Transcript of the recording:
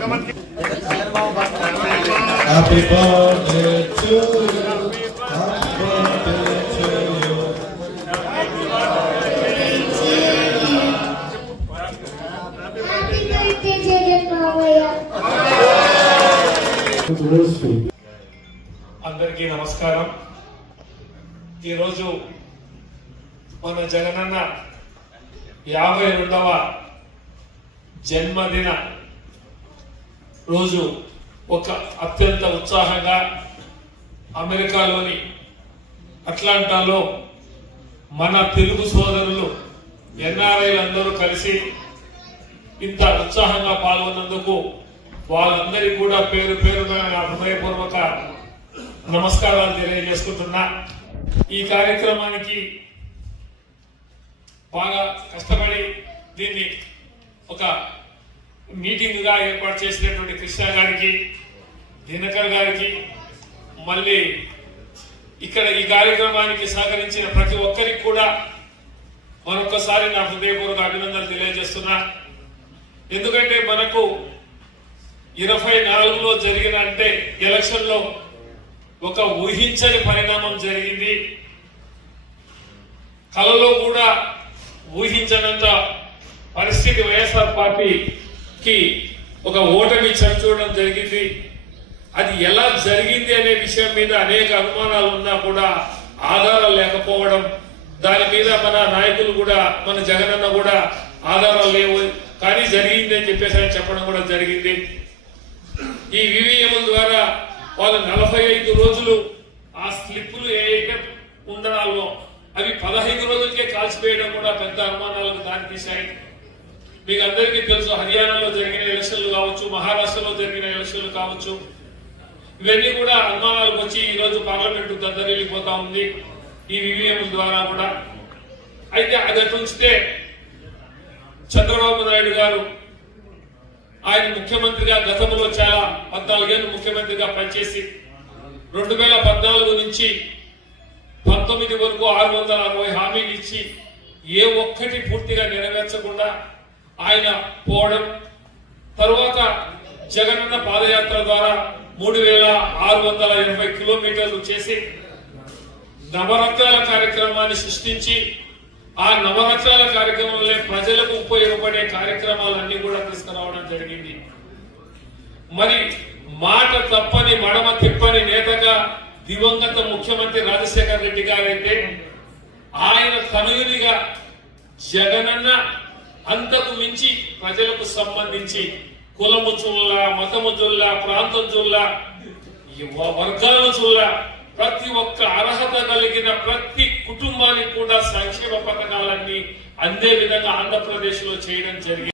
Happy birthday to you. Happy birthday to you. Happy birthday Jagan మావయ్య అందరికీ నమస్కారం ఈరోజు మన జగనన్న యాభై రెండవ జన్మదిన రోజు ఒక అత్యంత ఉత్సాహంగా అమెరికాలోని అట్లాంటాలో మన తెలుగు సోదరులు ఎన్ఆర్ఐలు అందరూ కలిసి ఇంత ఉత్సాహంగా పాల్గొన్నందుకు వాళ్ళందరికీ కూడా పేరు పేరున నా హృదయపూర్వక నమస్కారాలు తెలియజేసుకుంటున్నా. ఈ కార్యక్రమానికి బాగా కష్టపడి దీన్ని ఒక మీటింగ్గా ఏర్పాటు చేసినటువంటి కృష్ణ గారికి దినకర్ గారికి మళ్ళీ ఇక్కడ ఈ కార్యక్రమానికి సహకరించిన ప్రతి ఒక్కరికి కూడా మరొకసారి నా హృదయపూర్వక అభినందనలు తెలియజేస్తున్నా. ఎందుకంటే మనకు ఇరవై నాలుగులో జరిగిన అంటే ఎలక్షన్లో ఒక ఊహించని పరిణామం జరిగింది. కలలో కూడా ఊహించనంత పరిస్థితి వైఎస్ఆర్ పార్టీ కి ఒక ఓటమి చవిచూడడం జరిగింది. అది ఎలా జరిగింది అనే విషయం మీద అనేక అనుమానాలు ఉన్నా కూడా ఆధారాలు లేకపోవడం దాని మీద మన నాయకులు కూడా మన జగనన్న కూడా ఆధారాలు లేవు. కానీ జరిగింది అని చెప్పేసి ఆయన చెప్పడం కూడా జరిగింది. ఈ వివిఎం ద్వారా వాళ్ళు నలభై ఐదు రోజులు ఆ స్లిప్పులు ఏవైతే ఉండడాల్లో అవి పదహైదు రోజులకే కాల్చివేయడం కూడా పెద్ద అనుమానాలకు దారితీశాయి. మీకు అందరికీ తెలుసు హర్యానాలో జరిగిన ఎలక్షన్లు కావచ్చు మహారాష్ట్రలో జరిగిన ఎలక్షన్లు కావచ్చు. ఇవన్నీ కూడా అనుమానాలకు వచ్చి ఈ రోజు పార్లమెంటు దద్దరిల్లిపోతా ఉంది ఈ వివిఎం ద్వారా కూడా. అయితే అది ఉంచితే చంద్రబాబు నాయుడు గారు ఆయన ముఖ్యమంత్రిగా గతంలో చాలా పద్నాలుగేళ్ళు ముఖ్యమంత్రిగా పనిచేసి రెండు వేల పద్నాలుగు నుంచి పంతొమ్మిది వరకు ఆరు వందల అరవై హామీలు ఇచ్చి ఏ ఒక్కటి పూర్తిగా నెరవేర్చకుండా ఆయన పోవడం తరువాత జగనన్న పాదయాత్ర ద్వారా మూడు వేల ఆరు వందల ఎనభై కిలోమీటర్లు చేసి నవరత్నాల కార్యక్రమాన్ని సృష్టించి ఆ నవరత్నాల కార్యక్రమంలో ప్రజలకు ఉపయోగపడే కార్యక్రమాలన్నీ కూడా తీసుకురావడం జరిగింది. మరి మాట తప్పని మడమ తిప్పని నేతగా దివంగత ముఖ్యమంత్రి రాజశేఖర రెడ్డి గారైతే ఆయన తనయునిగా జగనన్న అంతకు మించి ప్రజలకు సంబంధించి కులము చూల్ల మతము చూల్ల ప్రాంతం చూల్ల వర్గాలను చూల్ల ప్రతి ఒక్క అర్హత కలిగిన ప్రతి కుటుంబానికి కూడా సంక్షేమ పథకాలన్నీ అందే విధంగా ఆంధ్రప్రదేశ్లో చేయడం జరిగింది.